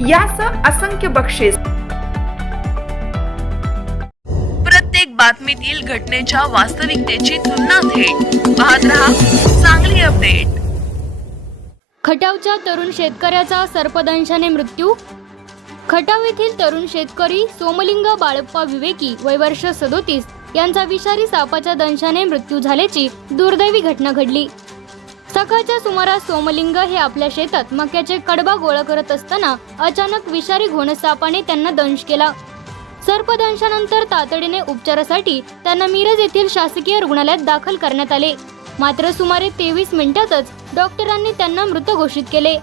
यासह असंख्य बक्षीस. प्रत्येक बातमीतील घटनेच्या वास्तविकतेची तुलना थेट. पाहत रहा चांगली अपडेट. खटावच्या तरुण शेतकऱ्याचा सर्पदंशाने मृत्यू? खटाव येथील तरुण शेतकरी सोमलिंग बाळप्पा विवेकी वय वर्ष सदोतीस यांचा विषारी सापाच्या दंशाने मृत्यू झाल्याची दुर्दैवी घटना घडली. सकाळच्या सुमारास सोमलिंग हे आपल्या शेतात मक्याचे कडबा गोळा करत असताना अचानक विषारी घोणसापाने त्यांना दंश केला. सर्पदंशानंतर तातडीने उपचारासाठी त्यांना मिरज येथील शासकीय रुग्णालयात दाखल करण्यात आले. मात्र सुमारे तेवीस मिनिटातच डॉक्टरांनी त्यांना मृत घोषित केले.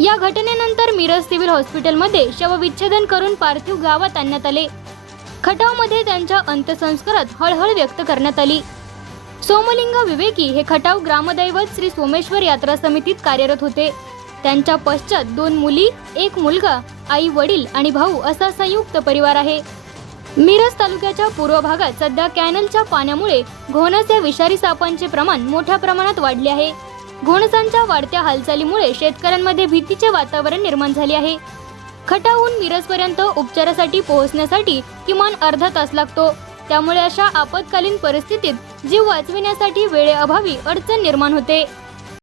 या घटनेनंतर मिरज सिव्हिल हॉस्पिटलमध्ये शवविच्छेदन करून पार्थिव गावात आणण्यात आले. खटावमध्ये त्यांच्या अंत्यसंस्कारात हळहळ व्यक्त करण्यात आली. सोमलिंग विवेकी हे खटाव ग्रामदैवत श्री सोमेश्वर यात्रा समितीत कार्यरत होते. त्यांच्या पश्चात दोन मुली एक मुलगा आई वडील आणि भाऊ असा संयुक्त परिवार आहे. मिरज तालुक्याच्या पूर्व भागात सध्या कॅनलच्या पाण्यामुळे घोणस या विषारी सापांचे प्रमाण मोठ्या प्रमाणात वाढले आहे. घोणसांच्या वाढत्या हालचालीमुळे शेतकऱ्यांमध्ये भीतीचे वातावरण निर्माण झाले आहे. खटाहून मिरजपर्यंत उपचारासाठी पोहोचण्यासाठी किमान अर्धा तास लागतो. त्यामुळे अशा आपत्कालीन परिस्थितीत जीव वाचविण्यासाठी वेळेअभावी अडचण निर्माण होते.